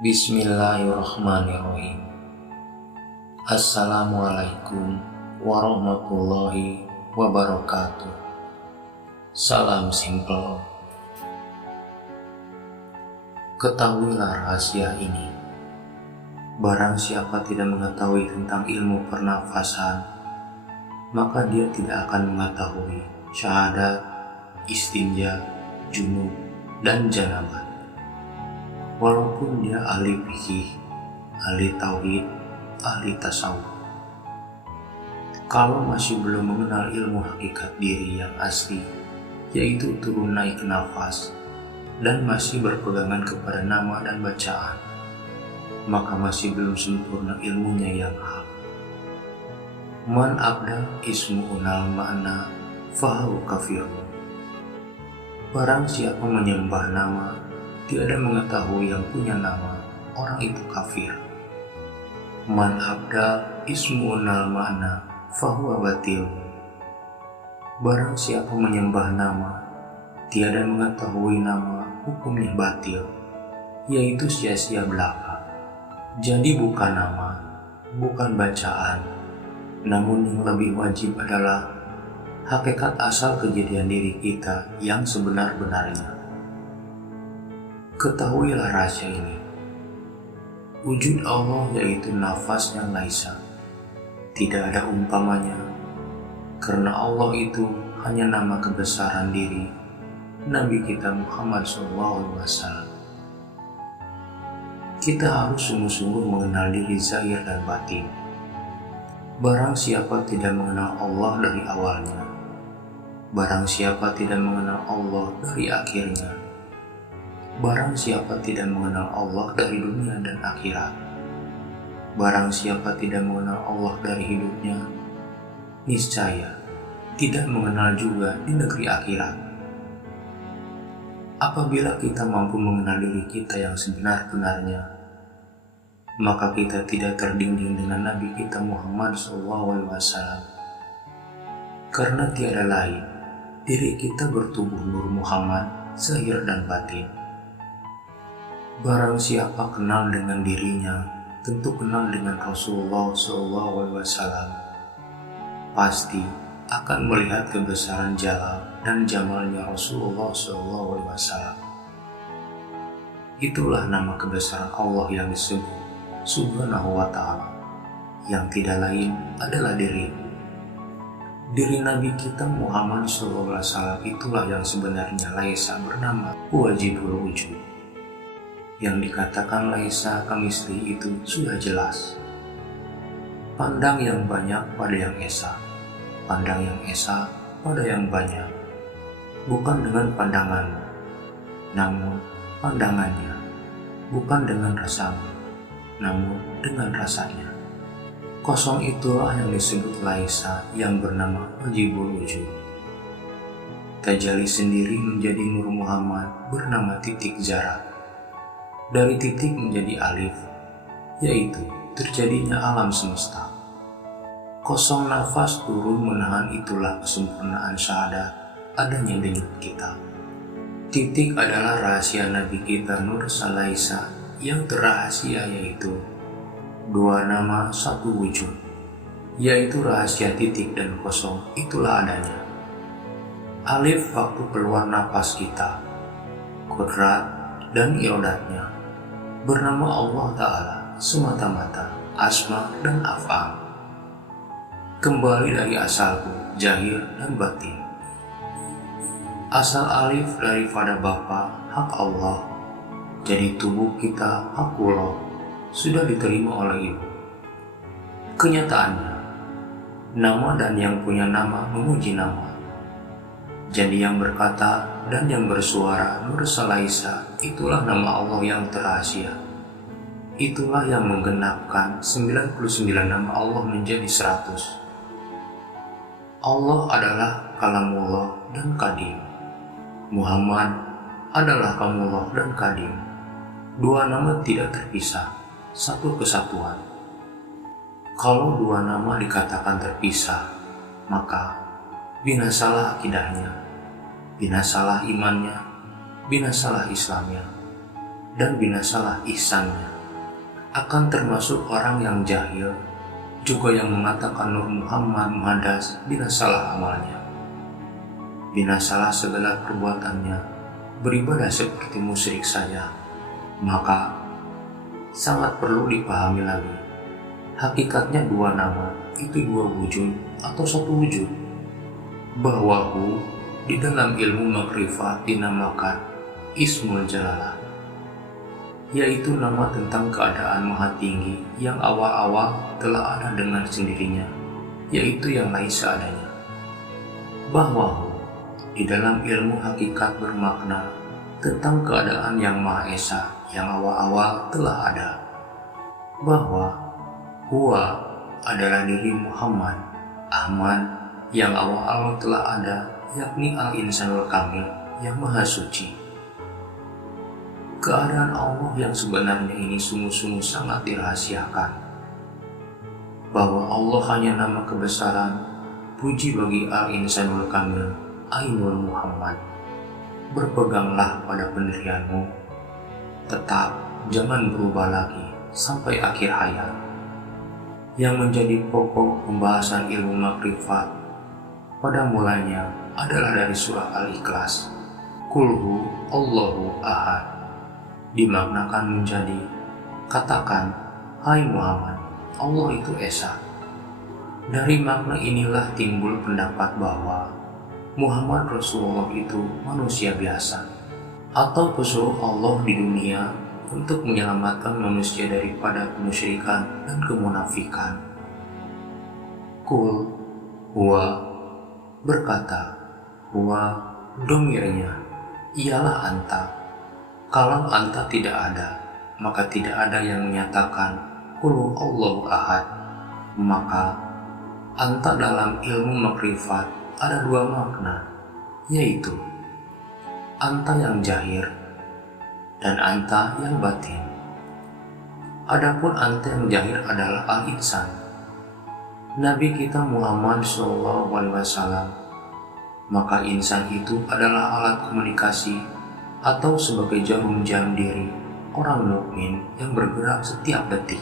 Bismillahirrahmanirrahim. Assalamualaikum warahmatullahi wabarakatuh. Salam simple. Ketahuilah rahasia ini. Barang siapa tidak mengetahui tentang ilmu pernafasan, maka dia tidak akan mengetahui syahadat, istinja, junub, dan janabat. Walaupun dia ahli fikih, ahli tauhid, ahli tasawuf. Kalau masih belum mengenal ilmu hakikat diri yang asli, yaitu turun naik nafas, dan masih berpegangan kepada nama dan bacaan, maka masih belum sempurna ilmunya yang hak. Man abda ismu unal ma'na fahu kafirun. Barang siapa menyembah nama, tiada mengetahui yang punya nama, orang itu kafir. Man abda ismu unal ma'na fahuwa batil. Barang siapa menyembah nama, tiada mengetahui nama, hukumnya batil, yaitu sia-sia belaka. Jadi bukan nama, bukan bacaan, namun yang lebih wajib adalah hakikat asal kejadian diri kita yang sebenar-benarnya. Ketahuilah rahasia ini. Wujud Allah yaitu nafas yang laisa. Tidak ada umpamanya, karena Allah itu hanya nama kebesaran diri Nabi kita Muhammad SAW. Kita harus sungguh-sungguh mengenal diri zahir dan batin. Barang siapa tidak mengenal Allah dari awalnya, barang siapa tidak mengenal Allah dari akhirnya, barang siapa tidak mengenal Allah dari dunia dan akhirat, barang siapa tidak mengenal Allah dari hidupnya, niscaya tidak mengenal juga di negeri akhirat. Apabila kita mampu mengenal diri kita yang sebenar-benarnya, maka kita tidak terdinding dengan Nabi kita Muhammad SAW. Karena tiada lain, diri kita bertubuh Nur Muhammad, zahir dan batin. Barang siapa kenal dengan dirinya, tentu kenal dengan Rasulullah SAW. Pasti akan melihat kebesaran jalal dan jamalnya Rasulullah SAW. Itulah nama kebesaran Allah yang disebut Subhanahu wa Ta'ala, yang tidak lain adalah dirimu. Diri Nabi kita Muhammad SAW itulah yang sebenarnya laisa bernama wajibul wujud. Yang dikatakan laisa kamisli itu sudah jelas. Pandang yang banyak pada yang esa, pandang yang esa pada yang banyak. Bukan dengan pandanganmu, namun pandangannya. Bukan dengan rasamu, namun dengan rasanya. Kosong itulah yang disebut laisa yang bernama wajibul wujud. Tajalli sendiri menjadi Nur Muhammad bernama titik zarah. Dari titik menjadi alif, yaitu terjadinya alam semesta. Kosong nafas turun menahan itulah kesempurnaan syahadat adanya denyut kita. Titik adalah rahasia Nabi kita Nur Salaisa yang terrahasia, yaitu dua nama satu wujud, yaitu rahasia titik dan kosong itulah adanya. Alif waktu keluar napas kita, kodrat dan irodatnya, bernama Allah Ta'ala semata-mata, asma dan af'al. Kembali dari asalku, zahir dan batin. Asal alif daripada Bapa, hak Allah. Jadi tubuh kita, hakullah, sudah diterima oleh Ibu. Kenyataannya, nama dan yang punya nama memuji nama. Jadi yang berkata dan yang bersuara Nur Salaisa, itulah nama Allah yang terrahasia. Itulah yang menggenapkan 99 nama Allah menjadi 100. Allah adalah kalamullah dan qadim. Muhammad adalah kalamullah dan qadim. Dua nama tidak terpisah, satu kesatuan. Kalau dua nama dikatakan terpisah, maka binasalah akidahnya, binasalah imannya, binasalah Islamnya. dan binasalah ihsannya. Akan termasuk orang yang jahil juga yang mengatakan Nur Muhammad muhadas, binasalah amalnya, binasalah segala perbuatannya, beribadah seperti musyrik saja. Maka sangat perlu dipahami lagi, hakikatnya dua nama itu dua wujud atau satu wujud. Bahwa hu di dalam ilmu makrifat dinamakan Ismul Jalalah, yaitu nama tentang keadaan maha tinggi yang awal-awal telah ada dengan sendirinya, yaitu yang lain seadanya. Bahwa hu di dalam ilmu hakikat bermakna tentang keadaan yang maha esa yang awal-awal telah ada. Bahwa huwa adalah diri Muhammad Ahmad yang awal-awal telah ada, yakni Al-Insanul Kamil yang maha suci. Keadaan Allah yang sebenarnya ini sungguh-sungguh sangat dirahasiakan. Bahwa Allah hanya nama kebesaran, puji bagi Al-Insanul Kamil, Ainul Muhammad. Berpeganglah pada pendirianmu, tetap jangan berubah lagi sampai akhir hayat. Yang menjadi pokok pembahasan ilmu makrifat pada mulanya adalah dari surah Al-Ikhlas. Kulhu Allahu Ahad dimaknakan menjadi, katakan, hai Muhammad, Allah itu Esa. Dari makna inilah timbul pendapat bahwa Muhammad Rasulullah itu manusia biasa, atau pesuruh Allah di dunia untuk menyelamatkan manusia daripada kemusyrikan dan kemunafikan. Kul, huwa, berkata, huwa, domirnya, ialah anta. Kalau anta tidak ada, maka tidak ada yang menyatakan Qul Allahu Ahad. Maka anta dalam ilmu makrifat ada dua makna, yaitu anta yang zahir dan anta yang batin. Adapun anta yang zahir adalah al-insan, Nabi kita Muhammad SAW. Maka insan itu adalah alat komunikasi atau sebagai jarum jam diri orang mukmin yang bergerak setiap detik.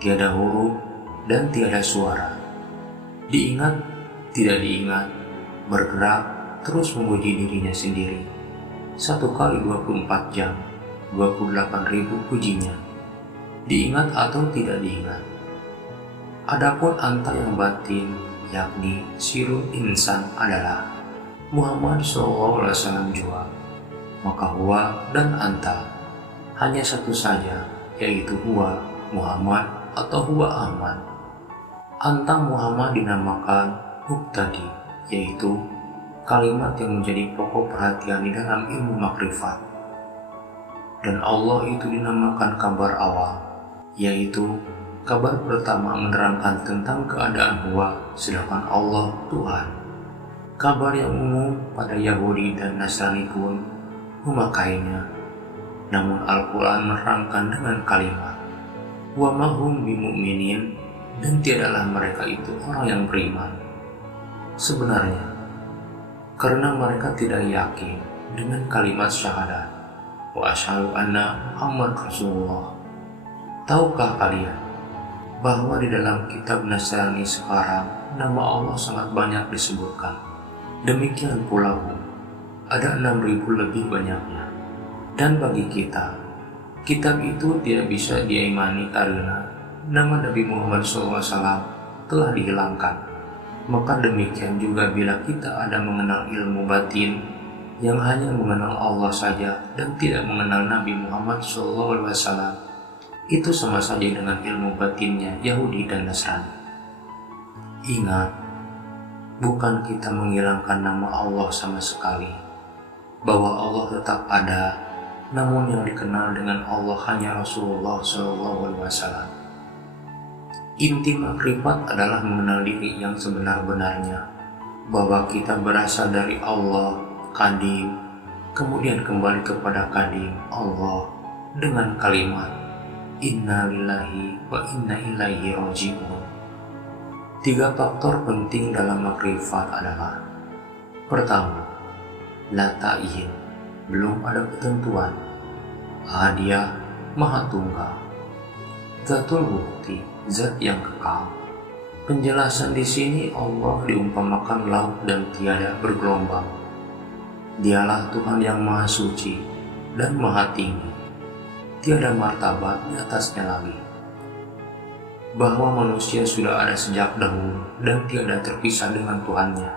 Tiada huruf dan tiada suara, diingat tidak diingat, bergerak terus memuji dirinya sendiri. 1 kali 24 jam, 28.000 pujinya, diingat atau tidak diingat. Adapun anta yang batin, yakni sirul insan adalah Muhammad SAW jua. Maka huwa dan anta hanya satu saja, yaitu huwa Muhammad atau huwa Ahmad. Anta Muhammad dinamakan muqtadi, yaitu kalimat yang menjadi pokok perhatian di dalam ilmu makrifat. Dan Allah itu dinamakan kabar awal, yaitu kabar pertama menerangkan tentang keadaan huwa, sedangkan Allah Tuhan. Kabar yang umum pada Yahudi dan Nasrani pun memakainya, namun Al-Quran menerangkan dengan kalimat wa mahum bimu'minin, dan tiadalah mereka itu orang yang beriman. Sebenarnya karena mereka tidak yakin dengan kalimat syahadat wa asyhadu anna Muhammad Rasulullah. Tahukah kalian bahwa di dalam kitab Nasrani sekarang nama Allah sangat banyak disebutkan? Demikian pula ada 6.000 lebih banyaknya. Dan bagi kita, kitab itu tidak bisa diimani karena nama Nabi Muhammad SAW telah dihilangkan. Maka demikian juga bila kita ada mengenal ilmu batin yang hanya mengenal Allah saja dan tidak mengenal Nabi Muhammad SAW, itu sama saja dengan ilmu batinnya Yahudi dan Nasrani. Ingat, bukan kita menghilangkan nama Allah sama sekali, bahwa Allah tetap ada, namun yang dikenal dengan Allah hanya Rasulullah SAW. Inti makrifat adalah mengenal diri yang sebenar-benarnya, bahwa kita berasal dari Allah, Qadim, kemudian kembali kepada Qadim Allah dengan kalimat Inna lillahi wa inna ilaihi raji'un. 3 faktor penting dalam makrifat adalah: pertama, la ta'yin, belum ada ketentuan. Ahadiyah, Maha Tunggal, Zatul Bukti, Zat yang kekal. Penjelasan di sini Allah diumpamakan laut dan tiada bergelombang. Dialah Tuhan yang Maha Suci dan Maha Tinggi. Tiada martabat di atasnya lagi. Bahwa manusia sudah ada sejak dahulu dan tiada terpisah dengan Tuhannya.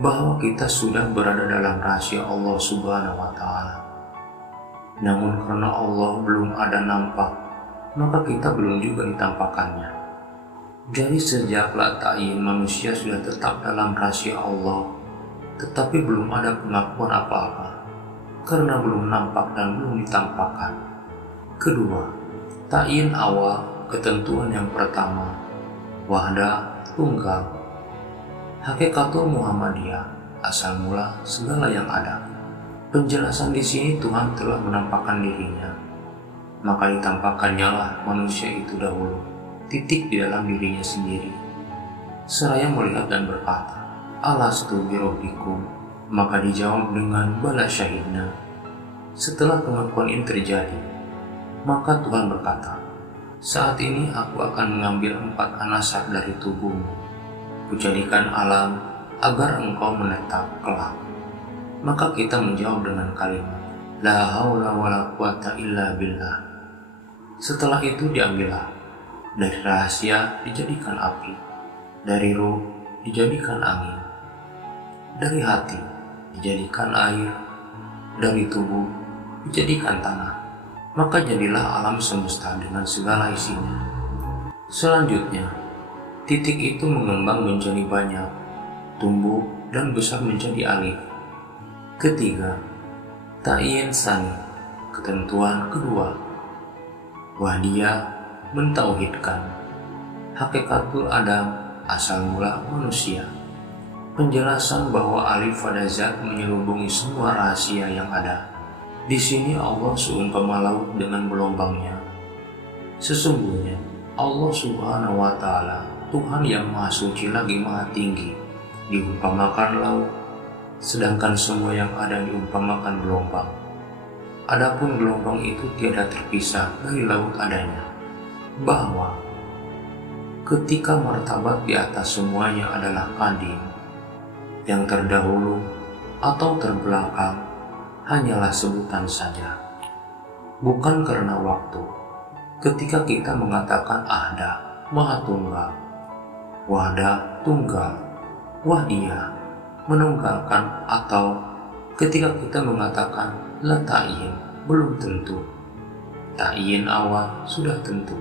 Bahwa kita sudah berada dalam rahasia Allah Subhanahu wa Ta'ala. Namun karena Allah belum ada nampak, maka kita belum juga ditampakkannya. Jadi sejak ta'yin manusia sudah tetap dalam rahasia Allah, tetapi belum ada pengakuan apa-apa, karena belum nampak dan belum ditampakkan. Kedua, ta'yin awal, ketentuan yang pertama, wahda, tunggal. Hakikatul Muhammadiyah, asal mula segala yang ada. Penjelasan di sini Tuhan telah menampakkan dirinya, maka ditampakkannya lah manusia itu dahulu. Titik di dalam dirinya sendiri, seraya melihat dan berkata, Alastu birabbikum, maka dijawab dengan bala syahidna. Setelah pengakuan ini terjadi, maka Tuhan berkata, saat ini aku akan mengambil 4 anasar dari tubuhmu, kujadikan alam agar engkau menetap kelak. Maka kita menjawab dengan kalimat, La haula wa la quwata illa billah. Setelah itu diambillah. Dari rahasia dijadikan api, dari ruh dijadikan angin, dari hati dijadikan air, dari tubuh dijadikan tanah. Maka jadilah alam semesta dengan segala isinya. Selanjutnya, titik itu mengembang menjadi banyak, tumbuh dan besar menjadi alif. Ketiga, ta'yin sani, ketentuan kedua, wahdiyah, mentauhidkan. Hakikatul Adam, asal mula manusia. Penjelasan bahwa alif pada zat menyelubungi semua rahasia yang ada. Di sini Allah seumpama laut dengan gelombangnya. Sesungguhnya Allah Subhanahu wa Ta'ala, Tuhan yang Maha Suci lagi Maha Tinggi, diumpamakan laut, sedangkan semua yang ada diumpamakan gelombang. Adapun gelombang itu tiada terpisah dari laut adanya. Bahwa ketika martabat di atas semuanya adalah qadim, yang terdahulu atau terbelakang hanyalah sebutan saja, bukan karena waktu. Ketika kita mengatakan ahda, Maha Tunggal, wahda, tunggal, wahdiyah, menunggalkan, atau ketika kita mengatakan la ta'yin, belum tentu. Ta'yin awal sudah tentu.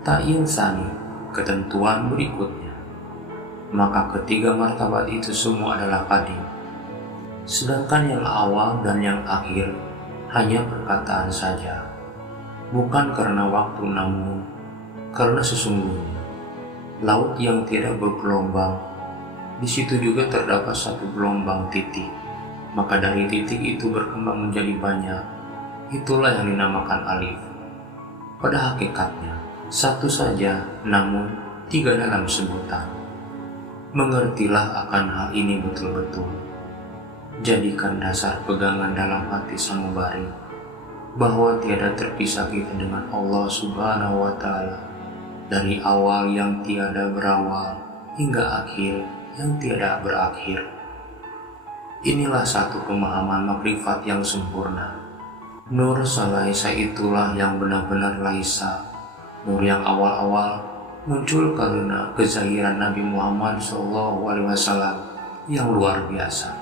Ta'yin sani, ketentuan berikutnya. Maka ketiga martabat itu semua adalah qadim. Sedangkan yang awal dan yang akhir hanya perkataan saja. Bukan karena waktu, namun karena sesungguhnya laut yang tidak bergelombang, di situ juga terdapat satu gelombang titik. Maka dari titik itu berkembang menjadi banyak. Itulah yang dinamakan alif. Pada hakikatnya satu saja, namun 3 dalam sebutan. Mengertilah akan hal ini betul-betul. Jadikan dasar pegangan dalam hati sanubari, bahwa tiada terpisah kita dengan Allah Subhanahu wa Ta'ala, dari awal yang tiada berawal hingga akhir yang tiada berakhir. Inilah satu pemahaman makrifat yang sempurna. Nur salaisa itulah yang benar-benar laisa. Nur yang awal-awal muncul karena kezahiran Nabi Muhammad SAW yang luar biasa.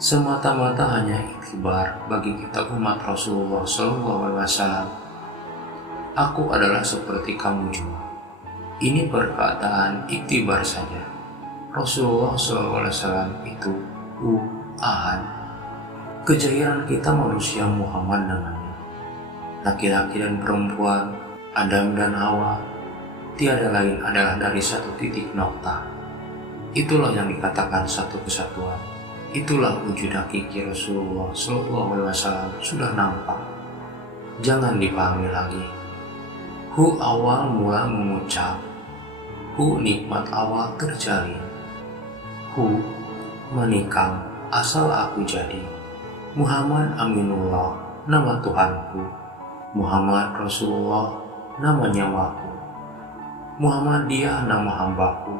Semata-mata hanya iktibar bagi kita umat Rasulullah SAW. Aku adalah seperti kamu juga. Ini perkataan iktibar saja. Rasulullah SAW itu ahad. Kejahiran kita manusia Muhammad namanya. Laki-laki dan perempuan, Adam dan Hawa, tiada lain adalah dari satu titik nokta. Itulah yang dikatakan satu kesatuan. Itulah wujud hakiki Rasulullah SAW sudah nampak. Jangan dipahami lagi. Hu awal mula mengucap. Hu nikmat awal terjalin. Hu menikam asal aku jadi. Muhammad Aminullah nama Tuhanku. Muhammad Rasulullah, nama nyawaku. Muhammadiyah, nama hambaku.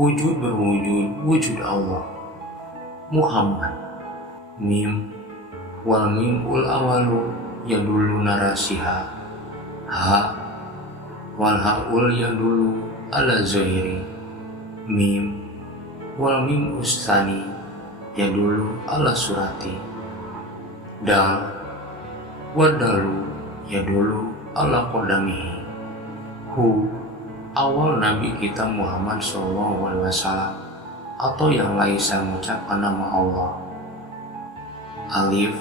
Wujud berwujud, wujud Allah. Muhammad. Mim. Wal mimul awalu yadullu narasiha. Ha. Wal haul yadullu ala zohiri. Mim. Wal mim ustani yadullu ala surati. Dal. Wadalu yadullu ala qadamihi. Hu, awal Nabi kita Muhammad SAW, atau yang laisa mengucapkan nama Allah. Alif,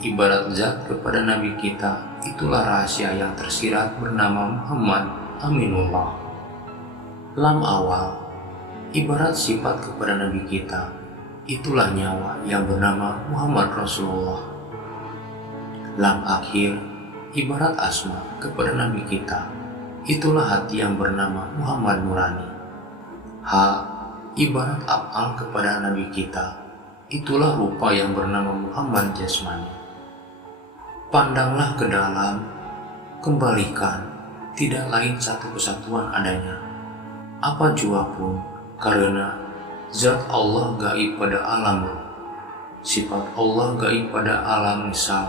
ibarat zat kepada Nabi kita, itulah rahasia yang tersirat bernama Muhammad Aminullah. Lam awal, ibarat sifat kepada Nabi kita, itulah nyawa yang bernama Muhammad Rasulullah. Lam akhir, ibarat asma kepada Nabi kita, itulah hati yang bernama Muhammad Nurani. Ha, ibarat af'al kepada Nabi kita, itulah rupa yang bernama Muhammad Jasmani. Pandanglah ke dalam, kembalikan, tidak lain satu kesatuan adanya. Apa jua pun, karena zat Allah gaib pada alam ruh, sifat Allah gaib pada alam misal,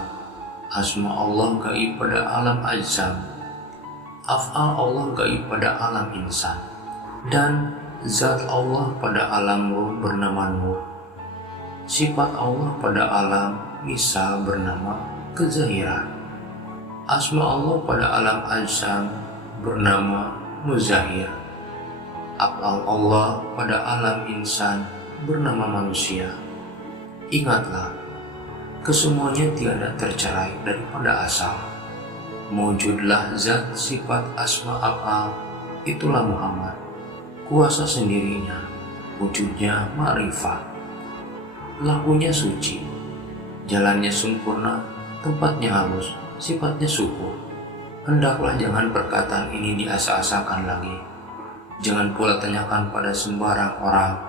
asma Allah gaib pada alam ajsam, af'al Allah gaib pada alam insan, dan zat Allah pada alam ruh bernama nur. Sifat Allah pada alam misal bernama kezahiran. Asma Allah pada alam ajsam bernama muzahir. Af'al Allah pada alam insan bernama manusia. Ingatlah, kesemuanya tiada tercerai daripada asal. Mewujudlah zat sifat asma af'al, itulah Muhammad. Kuasa sendirinya, wujudnya ma'rifah. Lakunya suci, jalannya sempurna, tempatnya halus, sifatnya syukur. Hendaklah jangan perkataan ini diasa-asakan lagi. Jangan pula tanyakan pada sembarang orang.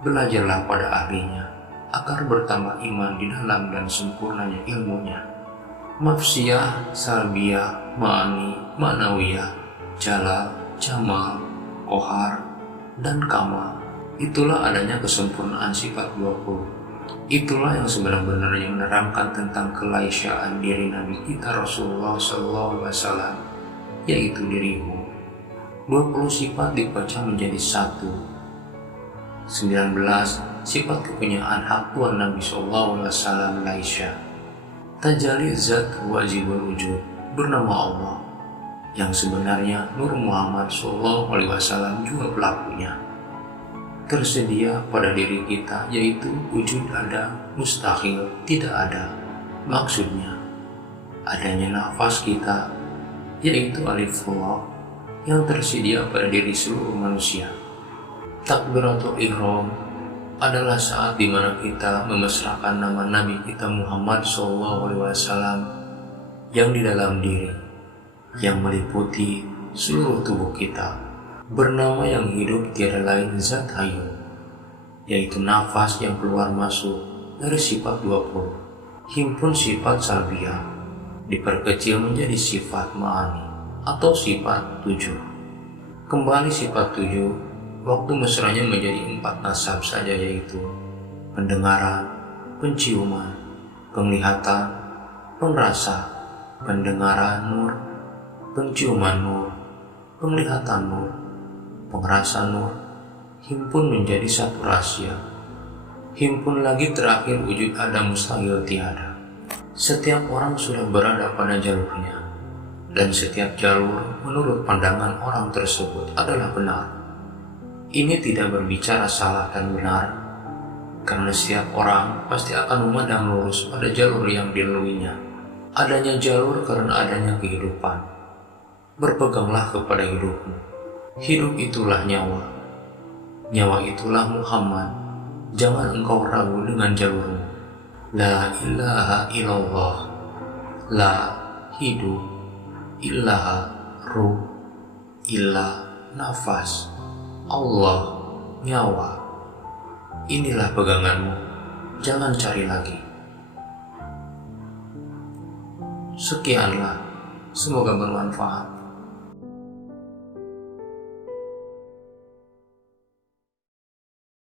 Belajarlah pada ahlinya, agar bertambah iman di dalam dan sempurnanya ilmunya. Mafsiyah, salbiyah, ma'ani, ma'nawiyah, jalal, jamal, kohar, dan kamal. Itulah adanya kesempurnaan sifat 20. Itulah yang sebenar-benarnya menerangkan tentang kelaisaan diri Nabi kita Rasulullah SAW, yaitu dirimu. 20 sifat dipecah menjadi 1. 19 sifat kepunyaan hak Tuhan Nabi SAW laisya. Tajalli zat wajibul wujud bernama Allah, yang sebenarnya Nur Muhammad SAW juga pelakunya. Tersedia pada diri kita, yaitu wujud ada, mustahil tidak ada. Maksudnya, adanya nafas kita, yaitu alifullah, yang tersedia pada diri seluruh manusia. Takbiratul ihram adalah saat di mana kita memesrakan nama Nabi kita Muhammad SAW yang di dalam diri, yang meliputi seluruh tubuh kita, bernama yang hidup tiada lain zat hayu, yaitu nafas yang keluar masuk dari sifat 20. Himpun sifat salbiyah diperkecil menjadi sifat ma'ani atau sifat 7. Kembali sifat 7, waktu mesranya menjadi 4 nasab saja, yaitu pendengaran, penciuman, penglihatan, pengrasa, pendengaran nur, penciuman nur, penglihatan nur, pengrasa nur, himpun menjadi satu rahasia. Himpun lagi terakhir wujud ada mustahil tiada. Setiap orang sudah berada pada jalurnya, dan setiap jalur menurut pandangan orang tersebut adalah benar. Ini tidak berbicara salah dan benar, karena setiap orang pasti akan memandang lurus pada jalur yang dilaluinya. Adanya jalur karena adanya kehidupan. Berpeganglah kepada hidupmu. Hidup itulah nyawa. Nyawa itulah Muhammad. Jangan engkau ragu dengan jalurmu. La ilaha illallah. La hidup. Ilaha ruh. Ilah nafas. Allah nyawa. Inilah peganganmu. Jangan cari lagi. Sekianlah, semoga bermanfaat.